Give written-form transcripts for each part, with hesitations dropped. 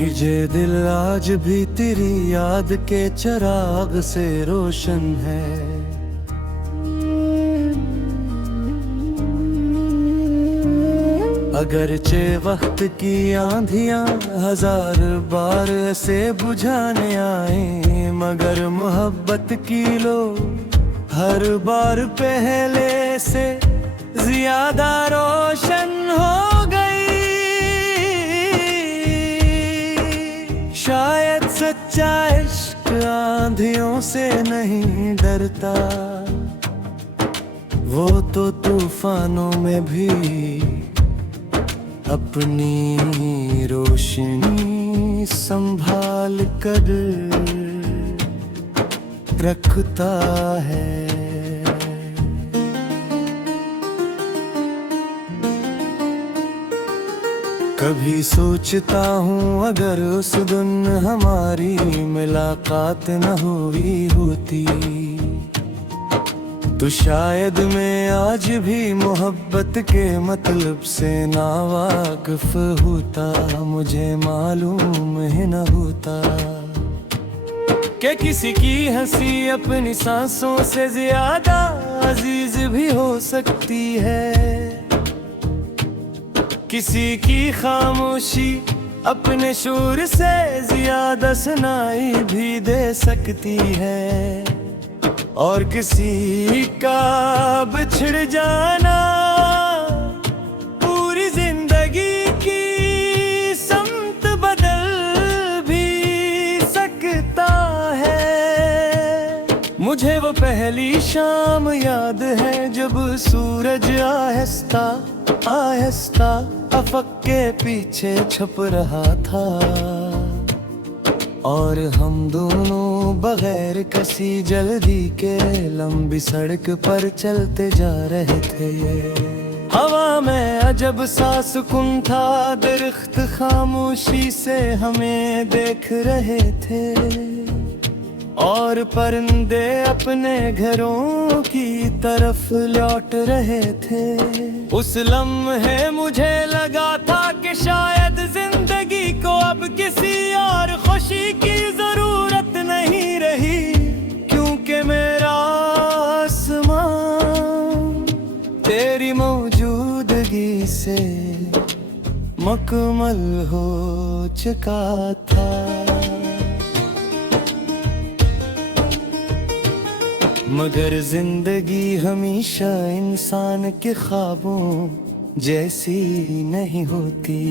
ये दिल आज भी तेरी याद के चिराग से रोशन है। अगरचे वक्त की आंधियां हजार बार ऐसे बुझाने आए, मगर मोहब्बत की लो हर बार पहले से ज्यादा रोशन हो गई। शायद सच्चा इश्क आंधियों से नहीं डरता, वो तो तूफानों में भी अपनी रोशनी संभाल कर रखता है। कभी सोचता हूँ अगर उस दिन हमारी मुलाकात न हुई होती, तो शायद मैं आज भी मोहब्बत के मतलब से नावाकिफ होता। मुझे मालूम ही न होता कि किसी की हंसी अपनी सांसों से ज्यादा अजीज भी हो सकती है, किसी की खामोशी अपने शोर से ज्यादा सुनाई भी दे सकती है, और किसी का बिछड़ जाना पूरी जिंदगी की समत बदल भी सकता है। मुझे वो पहली शाम याद है जब सूरज आहिस्ता आहिस्ता अफक के पीछे छुप रहा था, और हम दोनों बगैर किसी जल्दी के लंबी सड़क पर चलते जा रहे थे। हवा में अजब सा सुकून था, दरख्त खामोशी से हमें देख रहे थे, और परिंदे अपने घरों की तरफ लौट रहे थे। उस लम्हे मुझे लगा था कि शायद जिंदगी को अब किसी और खुशी की जरूरत नहीं रही, क्योंकि मेरा आसमान तेरी मौजूदगी से मुकम्मल हो चुका था। मगर जिंदगी हमेशा इंसान के ख्वाबों जैसी नहीं होती,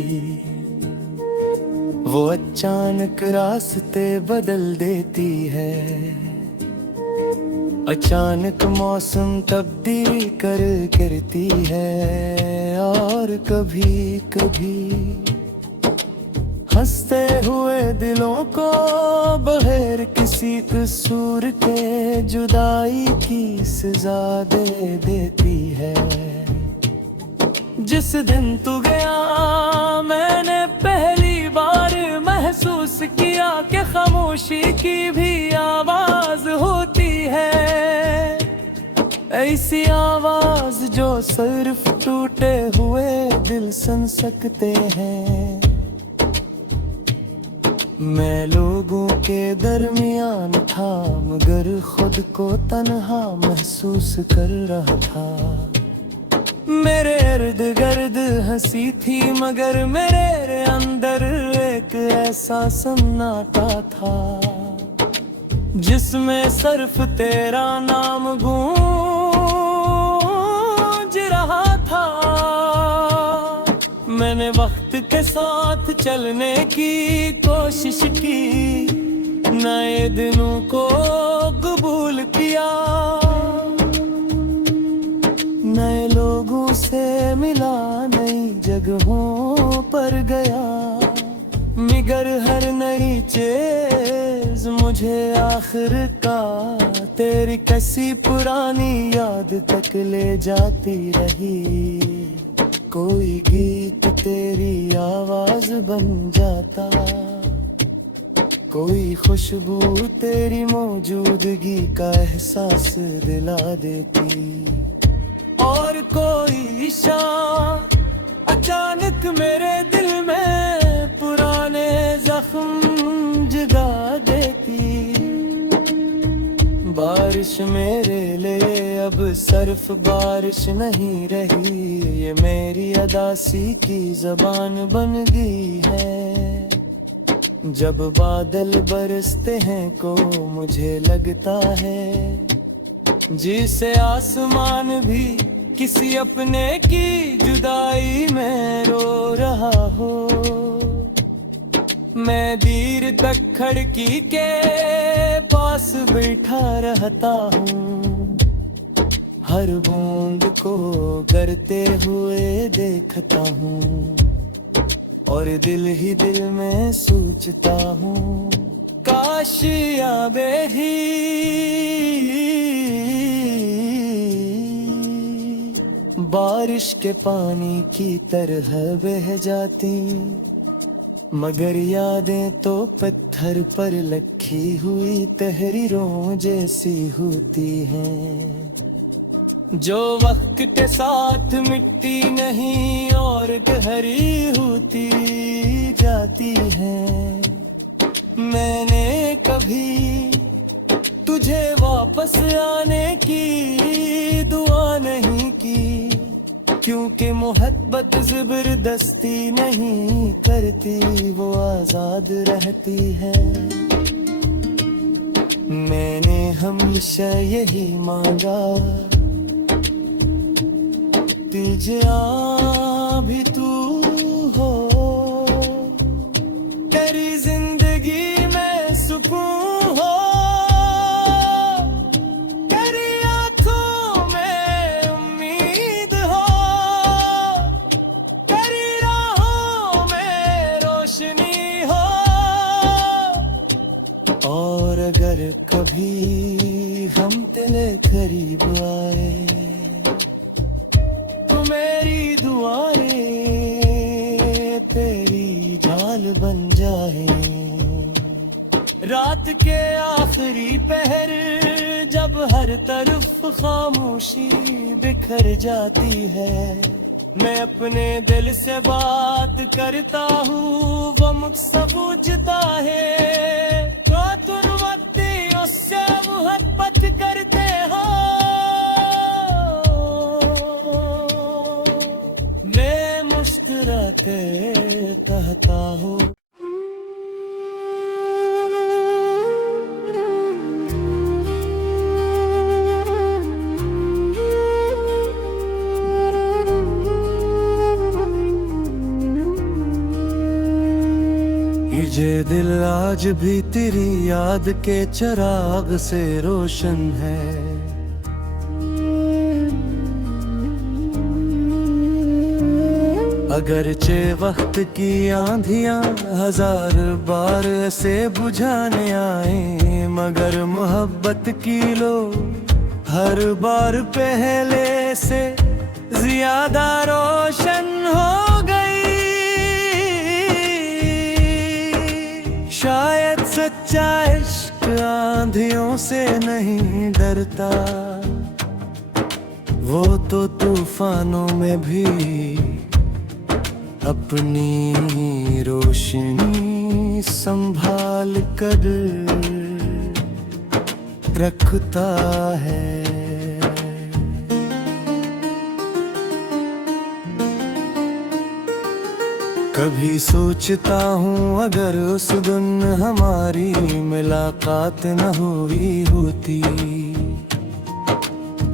वो अचानक रास्ते बदल देती है। अचानक मौसम तब्दील करती है, और कभी कभी हंसते हुए दिलों को बगैर किसी कसूर के जुदाई की सजा दे देती है। जिस दिन तू गया मैंने पहली बार महसूस किया कि खामोशी की भी आवाज होती है, ऐसी आवाज जो सिर्फ टूटे हुए दिल सुन सकते हैं। मैं लोगों के दरमियान था, मगर खुद को तन्हा महसूस कर रहा था। मेरे इर्द गिर्द हंसी थी, मगर मेरे अंदर एक ऐसा सन्नाटा था, जिसमें सिर्फ तेरा नाम गूंज रहा था। मैंने वक्त के साथ चलने की कोशिश की, नए दिनों को कबूल किया, नए लोगों से मिला, नई जगहों पर गया, मगर हर नई चीज मुझे आखिरकार तेरी कैसी पुरानी याद तक ले जाती रही। कोई गीत तेरी आवाज बन जाता, कोई खुशबू तेरी मौजूदगी का एहसास दिला देती, और कोई शाम अचानक मेरे दिल में पुराने जख्म जगा देती। बारिश मेरे लिए अब सिर्फ बारिश नहीं रही, ये मेरी अदासी की जबान बन गई है। जब बादल बरसते हैं को मुझे लगता है जिसे आसमान भी किसी अपने की जुदाई में रो रहा हो। मैं देर तक खिड़की के पास बैठा रहता हूँ, हर बूंद को गिरते हुए देखता हूँ और दिल ही दिल में सोचता हूँ काश यादें ही बारिश के पानी की तरह बह जाती, मगर यादें तो पत्थर पर लिखी हुई तहरीरों जैसी होती हैं, जो वक्त के साथ मिट्टी नहीं और गहरी होती जाती है। मैंने कभी तुझे वापस आने की दुआ नहीं की, क्योंकि मोहब्बत जबरदस्ती नहीं करती, वो आजाद रहती है। मैंने हमेशा यही मांगा तुझे भी तू हो, तेरी जिंदगी में सुकून हो, तेरी आंखों में उम्मीद हो, तेरी राहों में रोशनी हो। और अगर कभी हम तेरे करीब आए तो मेरी दुआएं तेरी ढाल बन जाए। रात के आखिरी पहर जब हर तरफ खामोशी बिखर जाती है, मैं अपने दिल से बात करता हूँ, वो मुझसे पूछता है तो तुम वक्त उससे मोहब्बत करते हो। मैं मुस्कुरा के कहता हूँ ये दिल आज भी तेरी याद के चिराग से रोशन है। अगरचे वक्त की आंधियां हजार बार से बुझाने आए, मगर मोहब्बत की लो हर बार पहले से ज्यादा रोशन हो गई। शायद सच्चा इश्क आंधियों से नहीं डरता, वो तो तूफानों में भी अपनी रोशनी संभाल कर रखता है। कभी सोचता हूँ अगर उस दिन हमारी मुलाकात न हुई होती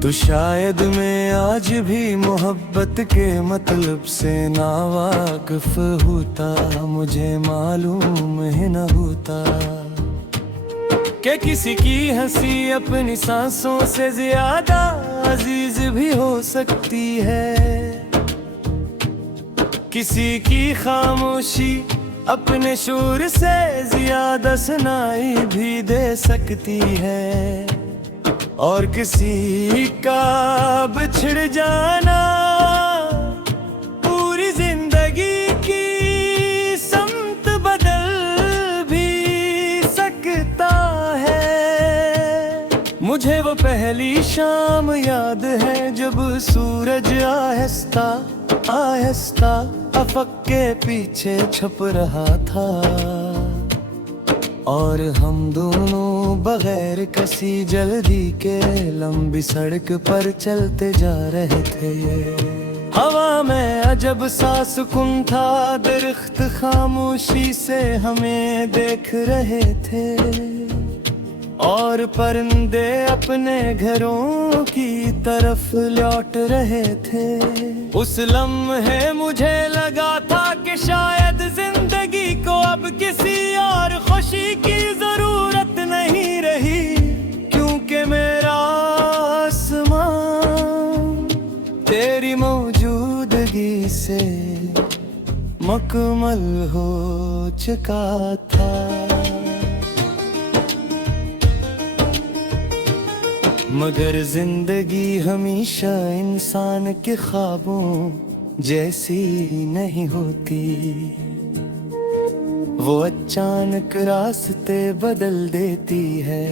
तो शायद मैं आज भी मोहब्बत के मतलब से नावाकिफ होता। मुझे मालूम ही न होता कि किसी की हंसी अपनी सांसों से ज्यादा अजीज भी हो सकती है, किसी की खामोशी अपने शोर से ज्यादा सुनाई भी दे सकती है, और किसी का बिछड़ जाना पूरी जिंदगी की समत बदल भी सकता है। मुझे वो पहली शाम याद है जब सूरज आहिस्ता आहिस्ता अफक के पीछे छुप रहा था। और हम दोनों बगैर किसी जल्दी के लंबी सड़क पर चलते जा रहे थे। हवा में अजब सा सुकून था, दरख्त खामोशी से हमें देख रहे थे और परिंदे अपने घरों की तरफ लौट रहे थे। उस लम्हे मुझे लगा था कि शायद जिंदगी को अब किसी और खुशी की जरूरत नहीं रही, क्योंकि मेरा आसमान तेरी मौजूदगी से मुकम्मल हो चुका था। मगर जिंदगी हमेशा इंसान के ख्वाबों जैसी नहीं होती, वो अचानक रास्ते बदल देती है।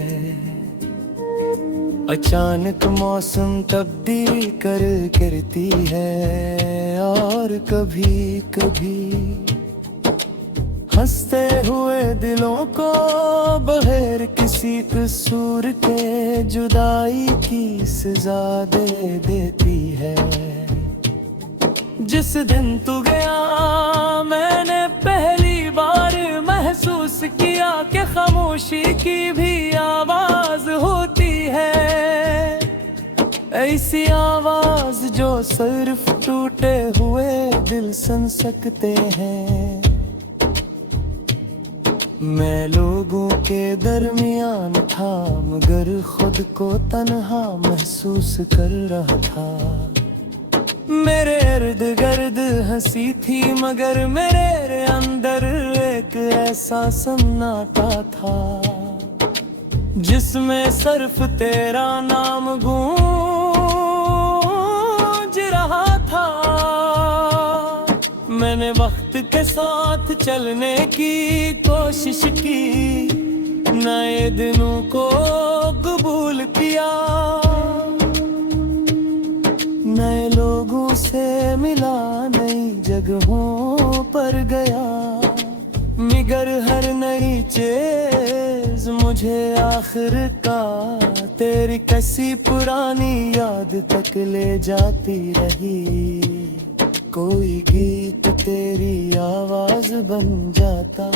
अचानक मौसम तब्दील करती है और कभी कभी हंसते हुए दिलों को बगैर किसी कसूर के जुदाई की सजा दे देती है। जिस दिन तू गया मैंने पहली बार महसूस किया कि खामोशी की भी आवाज होती है, ऐसी आवाज जो सिर्फ टूटे हुए दिल सुन सकते हैं। मैं लोगों के दरमियान था मगर खुद को तन्हा महसूस कर रहा था। मेरे इर्द गिर्द हंसी थी मगर मेरे अंदर एक ऐसा सन्नाटा था जिसमें सिर्फ तेरा नाम गूंज रहा था। मैंने वक्त के साथ चलने की कोशिश की, नए दिनों को कबूल किया, नए लोगों से मिला, नई जगहों पर गया, मगर हर नई चीज मुझे आखिरकार तेरी किसी पुरानी याद तक ले जाती रही। कोई गीत तेरी आवाज बन जाता,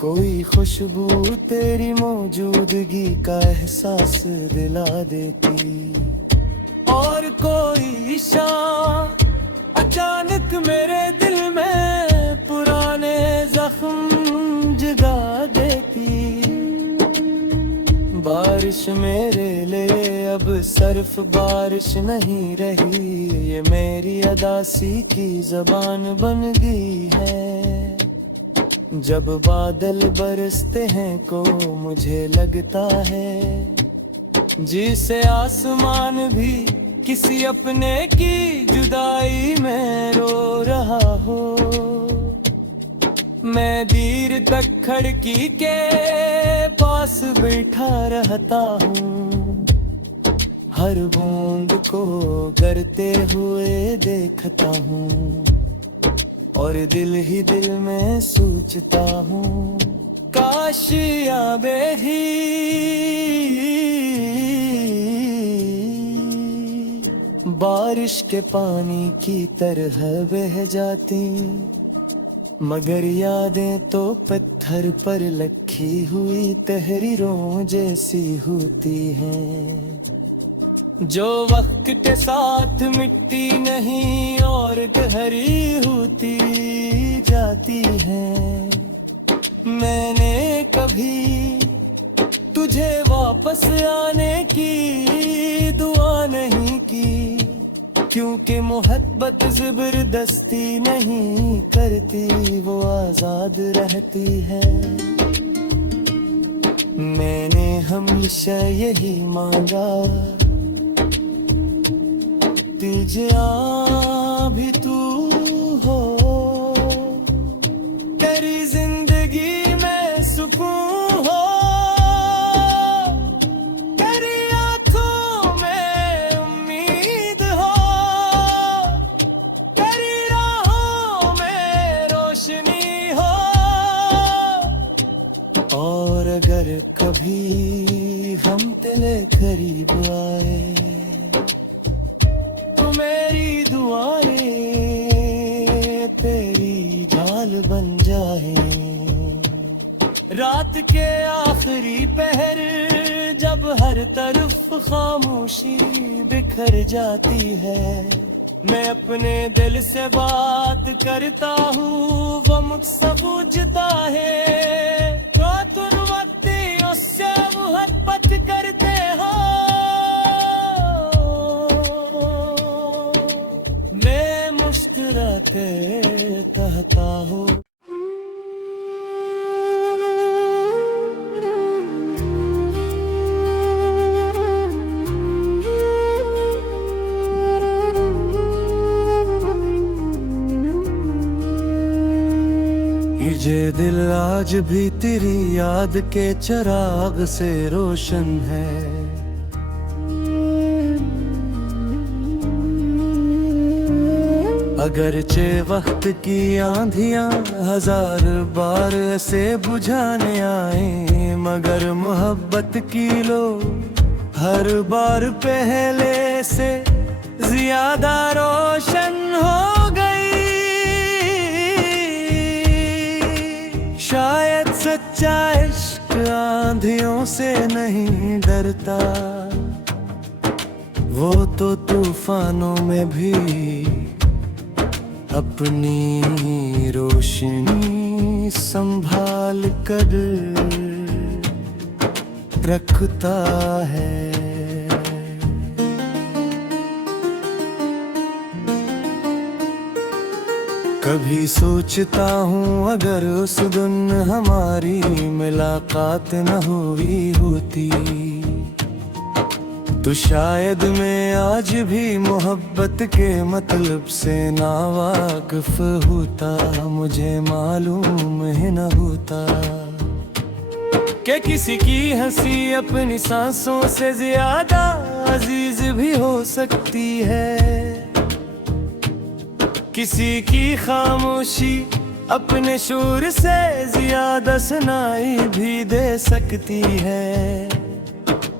कोई खुशबू तेरी मौजूदगी का एहसास दिला देती, और कोई इशारा अचानक मेरे दिल में पुराने जख्म जगा देती। बारिश मेरे लिए अब सिर्फ बारिश नहीं रही, ये मेरी अदासी की जबान बन गई है। जब बादल बरसते हैं को मुझे लगता है जिसे आसमान भी किसी अपने की जुदाई में रो रहा हो। मैं देर तक खिड़की के पास बैठा रहता हूँ, हर बूंद को गिरते हुए देखता हूँ और दिल ही दिल में सोचता हूँ काश यादें ही बारिश के पानी की तरह बह जाती, मगर यादें तो पत्थर पर लिखी हुई तहरीरों जैसी होती हैं, जो वक्त के साथ मिटती नहीं और गहरी होती जाती हैं। मैंने कभी तुझे वापस आने की दुआ नहीं की, क्योंकि मोहब्बत जबरदस्ती नहीं करती, वो आजाद रहती है। मैंने हमेशा यही मांगा तुझे भी तू हो, तेरी जिंदगी में सुकून हो, तेरी आंखों में उम्मीद हो, तेरी राहों में रोशनी हो, अगर कभी हम तेरे करीब आए तो मेरी दुआएं तेरी जाल बन जाए। रात के आखिरी पहर जब हर तरफ खामोशी बिखर जाती है, मैं अपने दिल से बात करता हूँ वो मुझसे पूछता है तो तुम वक्ती उससे मोहब्बत करते हो। मैं मुस्कुरा के कहता हूँ ये दिल आज भी तेरी याद के चिराग से रोशन है। अगरचे वक्त की आंधियां हजार बार ऐसे बुझाने आए, मगर मोहब्बत की लो हर बार पहले से ज्यादा रोशन हो गई। शायद सच्चा इश्क आंधियों से नहीं डरता, वो तो तूफानों में भी अपनी रोशनी संभाल कर रखता है। कभी सोचता हूँ अगर उस दिन हमारी मुलाकात न हुई होती तो शायद मैं आज भी मोहब्बत के मतलब से नावाकिफ होता। मुझे मालूम ही न होता कि किसी की हंसी अपनी सांसों से ज्यादा अजीज भी हो सकती है, किसी की खामोशी अपने शोर से ज्यादा सुनाई भी दे सकती है,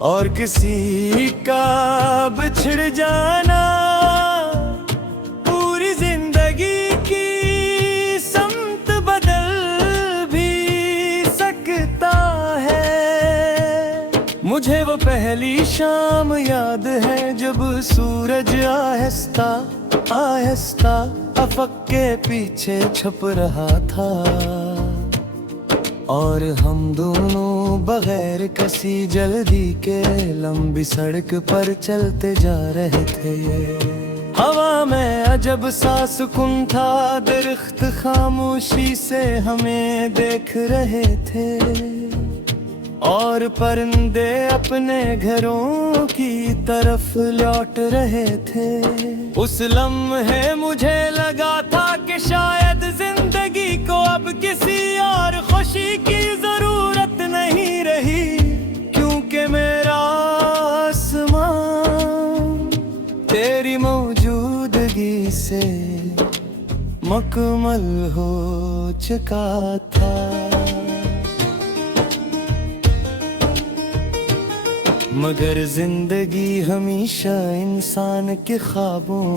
और किसी का बिछड़ जाना पूरी जिंदगी की समत बदल भी सकता है। मुझे वो पहली शाम याद है जब सूरज आहिस्ता आहिस्ता अफक के पीछे छुप रहा था, और हम दोनों बगैर किसी जल्दी के लंबी सड़क पर चलते जा रहे थे। हवा में अजब सा सुकून था, दरख्त खामोशी से हमें देख रहे थे, और परिंदे अपने घरों की तरफ लौट रहे थे। उस लम्हे मुझे लगा था कि शायद जिंदगी को अब किसी और खुशी की जरूरत नहीं रही, क्योंकि मेरा आसमान तेरी मौजूदगी से मुकम्मल हो चुका था। मगर जिंदगी हमेशा इंसान के ख्वाबों